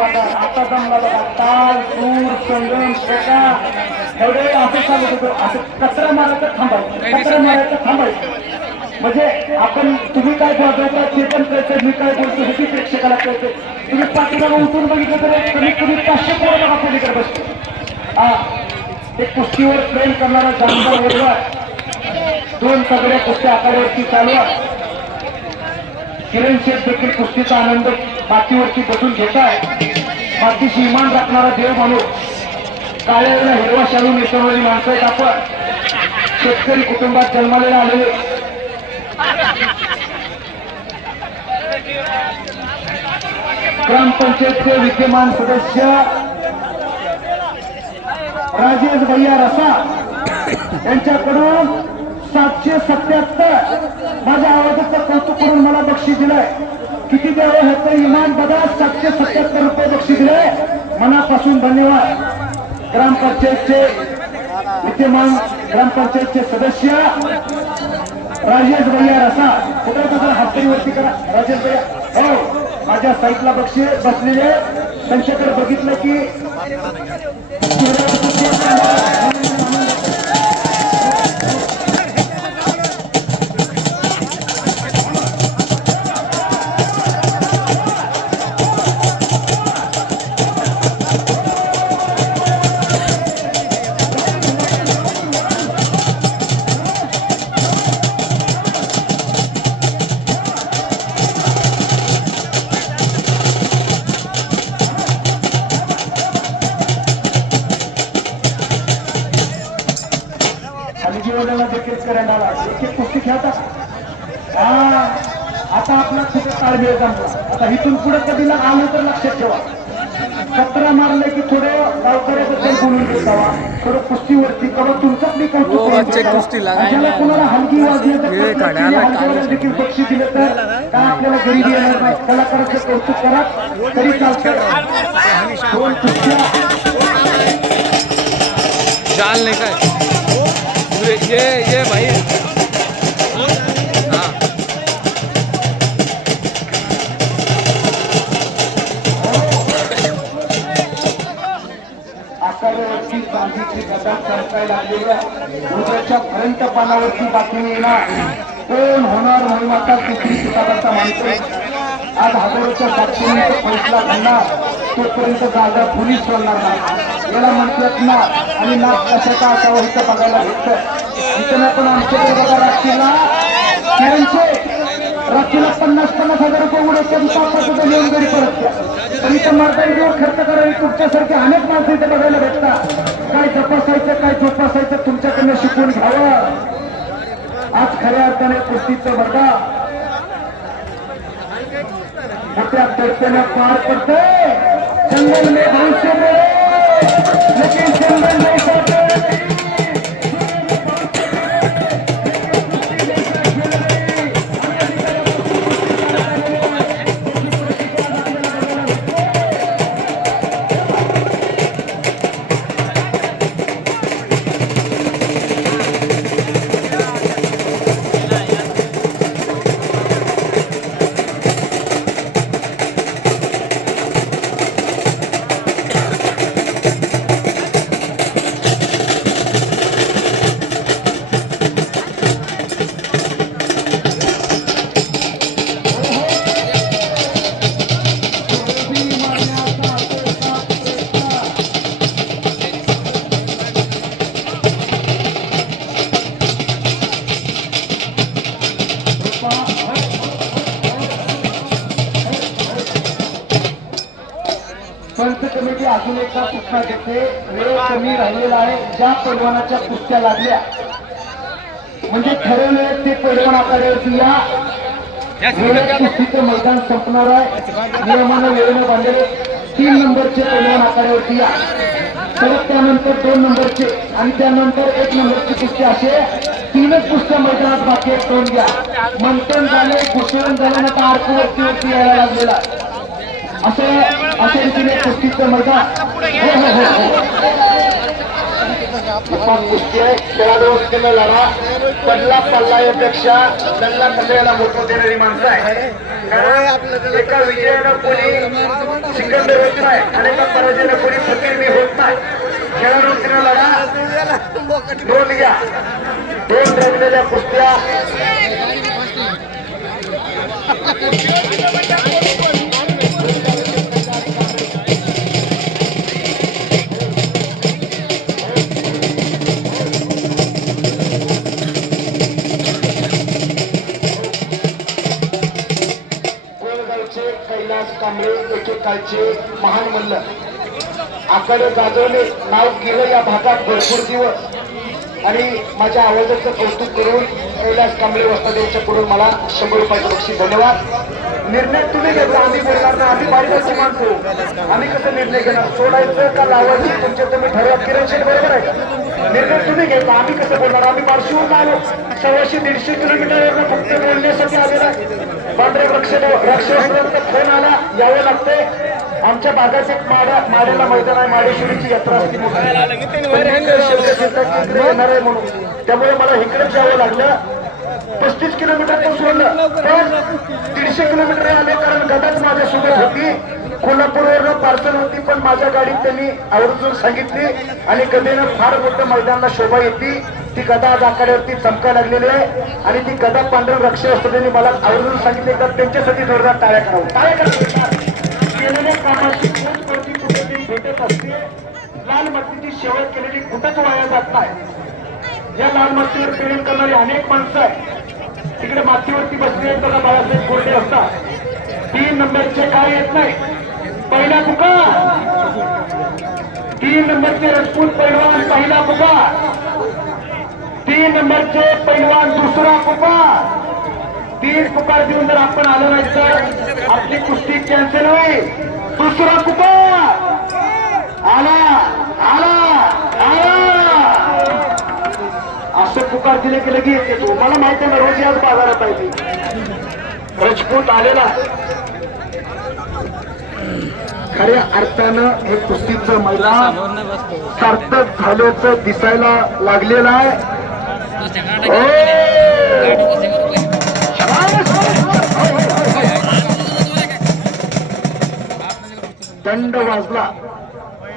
आता जमला बघा ताल सूर संगम शेका एवढे असं चालत होतं. असं कचरा मारायचं थांबायचं, कचरा मारायचं थांबायचं. म्हणजे आपण तुम्ही काय बोलता ते पण कळतं, मी काय बोलतो हे प्रेक्षकाला कळतं. तुम्ही पाठीमागा उठून बघितलं तर कमीत कमी 500 पोरं बघा पलीकडे बसतो. हा ते कुस्तीवर प्रेम करणारा जानवर वेगळा. 2 सगळ्या कुस्त्या आखाड्यावरती चालू आहे. किरण शेठ देखील कुस्तीचा आनंद मातीवरती बसून घेताय. मातीशी इमान राखणारा देव माणूस, काळ्याला हिरवा शालू मिसळणारी माणसं आहेत आपण. शेतकरी कुटुंबात जन्मालेला आलेले ग्रामपंचायतचे विद्यमान सदस्य राजेश भैया रसा यांच्याकडून 777 माझ्या आवाजाचं कौतुक करून मला बक्षीस दिलंय. किती द्यावं ह्याचं इमान बघा. 777 रुपये बक्षीस दिले. मनापासून धन्यवाद. ग्रामपंचायतचे विद्यमान ग्रामपंचायतचे सदस्य राजेश भैया रसा, कुठे बघा हातकरीवरती करा. राजेश भैया हो माझ्या साईटला बक्षीस बसलेले, त्यांच्याकडे बघितलं की कुस्ती खेळतात. हा आता आपला कुठे ताळमेळ जमला. आता इथून पुढे कधी आलं तर लक्षात ठेवा. कचरा मारले की थोडं गावकऱ्याबद्दल बोलून घेत जावा. थोडं कुस्तीवरती कवा तुमचंच मी कौतुक ज्याला कोणाला हलकी वाजली तर देखील बक्षीस दिलं तर काय आपल्याला गरीबी येणार नाही. कलाकाराचं कौतुक करा तरी चालतं. 2 कुस्त्या चाल नहीं का ये भाई हाँ आकारावरती गांधीची गदा सरकायला लागलेल्या उद्याच्या पर्यंत पानावरती बातमी येणार. कोण होणार म्हणून आता तिसरी किताबाचा माणसं आज हजारोच्या साक्षीने फैसला घालणार. तोपर्यंत जागा पोलीस सोडणार नाही. याला म्हणतात ना आणि नाक कशाचा असावं इथं बघायला भेटतं. इथं पण आमच्याकडे बघा रात्रीला रात्रीला 50-50 हजार रुपये उडवतात. सुद्धा येऊन घरी परत द्या. पण इथं मार्गाईवर खर्च करावी तुमच्यासारखे अनेक माणसं इथे बघायला भेटतात. काय जपासायचं काय जोपासायचं तुमच्याकडनं शिकवून घ्यावं. आज खऱ्या अर्थाने कुस्तीचं बघा मोठ्या तडक्यानं पार पडते. जंगल में भविष्य लेकिन जंगल नहीं सोते. पंच कमिटी अजून एकदा सूचना देते. वेळ कमी राहिलेला आहे. ज्या पैलवानाच्या कुस्त्या लागल्या म्हणजे ठरवलं ते पैलवान आखाड्यावरती या. कुस्तीचं मैदान संपणार आहे. नियमानं वेळेनं बांधलेले 3 नंबरचे पैलवान आखाड्यावरती या. परत त्यानंतर 2 नंबरचे आणि त्यानंतर 1 नंबरची कुस्ती असे 3च कुस्त्या मैदानात बाकी आहेत. 2 घ्या. मंथन झाले घुसळण झाल्यानंतर आरतीवरती यायला लागलेला अशा रीतीने कुस्तीचं मैदान. कुस्ती आहे खेळाडूंना लढा पडला पल्ला यापेक्षा त्यांना सगळ्याला मोठं देणारी माणसं आहे. कारण एका विजयानं कोणी सिकंदर होत नाही आणि एका पराजयानं कोणी फकीर होत नाही. खेळाडूंना लढा नोंद घ्या. 2 रंगलेल्या कुस्त्या कैलास कांबळे एकेकाळचे महान मल्ल आकडे जाधवने नाव केलं या भागात भरपूर दिवस आणि माझ्या आवाजाचं कौतुक करून कैलास कांबळे वस्ताद यांच्याकडून मला 100 रुपयाचं बक्षीस. धन्यवाद. निर्णय तुम्ही घेतला, आम्ही बोलणार ना. आम्ही बारीकची माणसं, आम्ही कसं निर्णय घेणार, सोडायचं का लावायचं तुमचे तुम्ही ठरवा. किरण शेठ बरोबर आहे का? निर्णय तुम्ही घेतला, आम्ही कसं बोलणार. आम्ही बार्शीहून आलो 150-150 किलोमीटरवरून फक्त बोलण्यासाठी आलेला आहे. पांढरे रक्षापर्यंत फोन आला यावं लागतंय. आमच्या भागात एक माड्याला मैदान आहे, माडेश्वरीची यात्रा असते येणार आहे म्हणून, त्यामुळे मला इकडेच यावं लागलं. 35 किलोमीटर तो सोडलं पण 150 किलोमीटर आले कारण गदाच माझ्यासोबत होती. कोल्हापूरवरून पार्सल होती पण माझ्या गाडीत त्यांनी आवर्जून सांगितली आणि गदेनं फार मोठं मैदानाला शोभा येते. ती गदा आज आखाड्यावरती चमका लागलेली आहे आणि ती गदा पांढरं रक्षक असतं. त्यांनी मला आवर्जून सांगितले तर त्यांच्यासाठी जोरदार टाळ्या करावं. टाळ्या करा. केलेल्या कामाची कुठेतरी भेटत असते. लाल मट्टीची शेवट केलेली कुठंच वाया जात नाही. या लाल मट्टीवर प्रेम करणारी अनेक माणसं आहेत. तिकडे मातीवरती बसले त्याला बाळासाहेब कोरडे असतात. 3 नंबरचे काय येत नाही. पहिला पुकार 3 नंबरचे राजपूत पैलवान पहिला पुकार. 3 नंबरचे पैलवान दुसरा पुकार. 3 पुकार देऊन जर आपण आलो नाही तर आपली कुस्ती कॅन्सल होईल. दुसरा पुकार आला आला आला असं पुकार दिले की लगेच येतो. मला माहिती आहे ना, रोज याच बाजारात आहे ती राजपूत आलेला. खऱ्या अर्थानं हे कुस्तीचं मैदान सार्थक झाल्याचं दिसायला लागलेलं आहे. दंड वाजला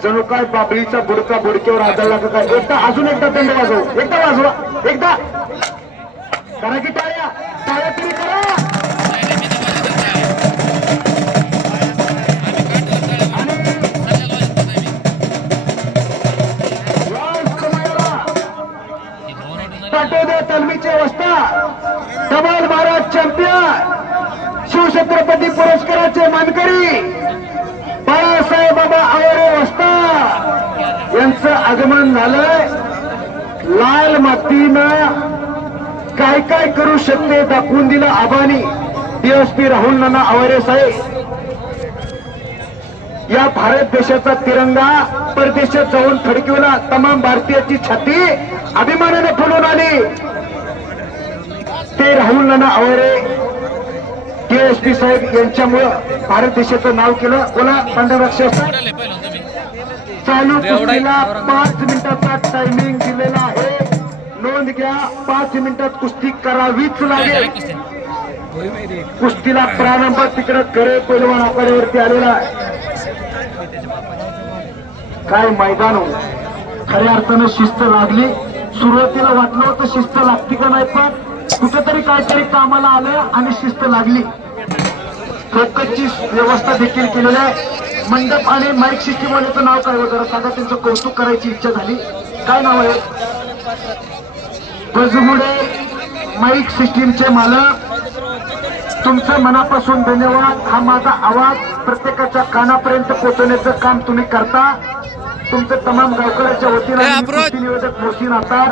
जणू काय बाबळीचा बुडका बुडक्यावर आदळला का काय. एकदा अजून एकदा दंड वाजव. एकदा वाजवा. एकदा करा की टाळ्या. टाळ्या तरी करा. पाटोदे तलवीचे वस्ता धमाल महाराज चॅम्पियन शिवछत्रपती पुरस्काराचे मानकरी बाळासाहेब बाबा आवरे वस्ता यांचं आगमन झालंय. लाल मातीनं काय काय करू शकते दाखवून दिलं आबानी. DSP राहुल नाना आवरे साहेब या भारत देशाचा तिरंगा परदेशात जाऊन फडकवला. तमाम भारतीयाची छाती अभिमानाने फुलून आली. ते राहुल नाना आवरे DSP साहेब यांच्यामुळं भारत देशाचं नाव केलं. बोला पांढरक्षक. चालू कुस्तीला 5 मिनिटाचा टायमिंग दिलेला आहे. नोंद घ्या. 5 मिनिटात कुस्ती करावीच लागेल. कुस्तीला प्रारंभ तिकडे करे पैलवान आखाड्यावरती आलेला आहे. काय मैदान हो. खऱ्या अर्थानं शिस्त लागली. सुरुवातीला वाटलं होतं शिस्त लागती का नाही पण कुठेतरी काहीतरी कामाला आलं आणि शिस्त लागली. फोकसची व्यवस्था देखील केलेली आहे. मंडप आणि माईक सिस्टीम वाल्याचं नाव काय वगैरे सांगा. त्यांचं कौतुक करायची इच्छा झाली. काय नाव आहे. गजमुडे माईक सिस्टीमचे मालक. तुमचं मनापासून धन्यवाद. हा माझा आवाज प्रत्येकाच्या कानापर्यंत पोहोचवण्याचं काम तुम्ही करता. तुमचं तमाम गावकऱ्याच्या वतीने निवेदक मोहसिन आतार